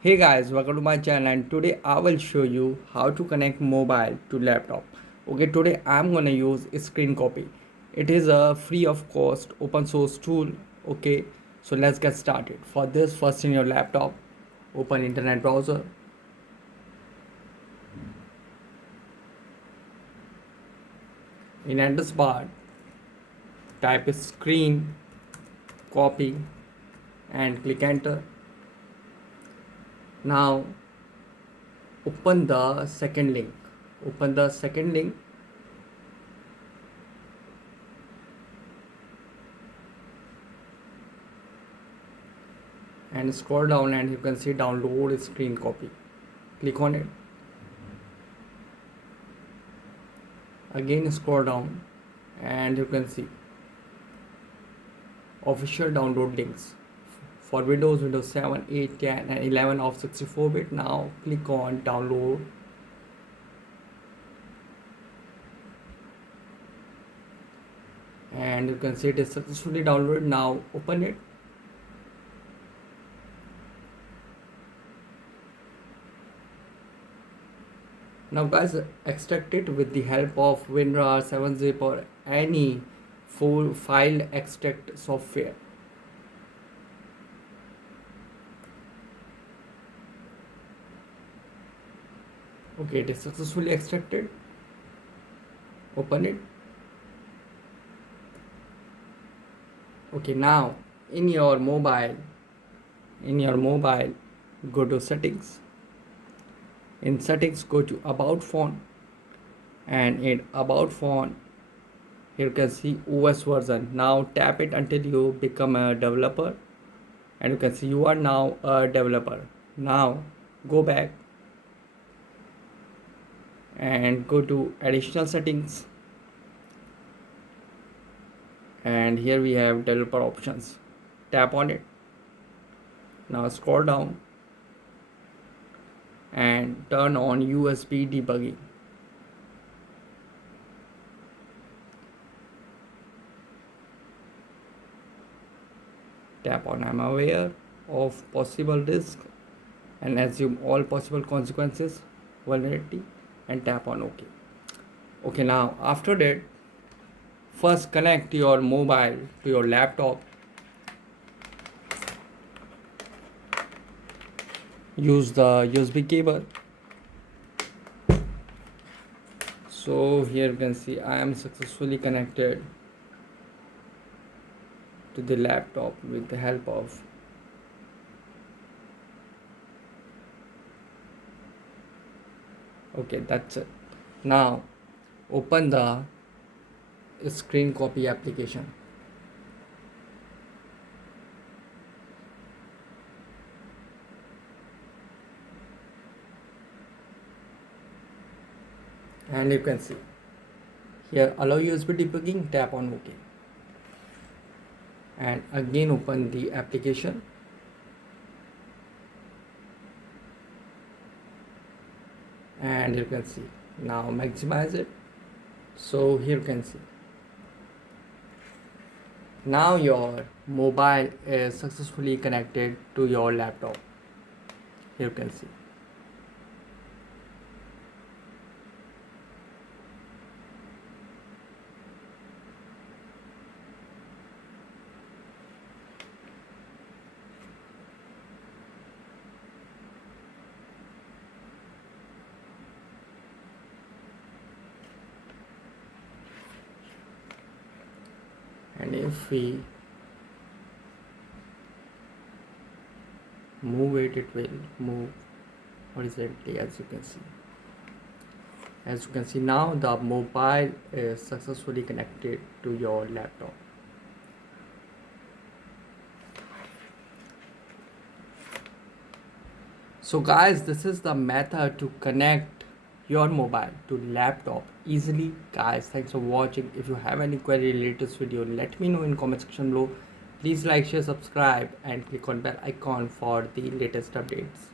Hey guys, welcome to my channel and today I will show you how to connect mobile to laptop. Okay, today I'm gonna use screen copy. It is a free of cost open source tool. Okay, so let's get started. For this, first in your laptop, open internet browser. In address bar, type screen copy and click enter. Now open the second link. Open the second link and scroll down and you can see download screen copy. Click on it. Again scroll down and you can see official download links for Windows 7, 8, 10 and 11 of 64-bit. Now click on download and you can see it is successfully downloaded. Now open it. Now guys, extract it with the help of WinRAR, 7-zip or any full file extract software. Okay, it is successfully extracted. Open it. Okay, now in your mobile, go to settings. In settings, go to about phone, and in about phone here you can see OS version. Now tap it until you become a developer and you can see you are now a developer. Now go back and go to additional settings, and here we have developer options. Tap on it. Now scroll down and turn on USB debugging. Tap on I'm aware of possible risk and assume all possible consequences vulnerability and tap on OK. Okay, now after that, first connect your mobile to your laptop. Use the USB cable. So here you can see I am successfully connected to the laptop with the help of okay, that's it. Now open the screen copy application. And you can see here allow USB debugging, tap on OK. And again open the application. And you can see now maximize it. So here you can see now your mobile is successfully connected to your laptop. Here you can see. And if we move it, it will move horizontally. As you can see now the mobile is successfully connected to your laptop. So guys, this is the method to connect your mobile to laptop easily. Guys, thanks for watching. If you have any query related to this video, let me know in comment section below. Please like, share, subscribe and click on bell icon for the latest updates.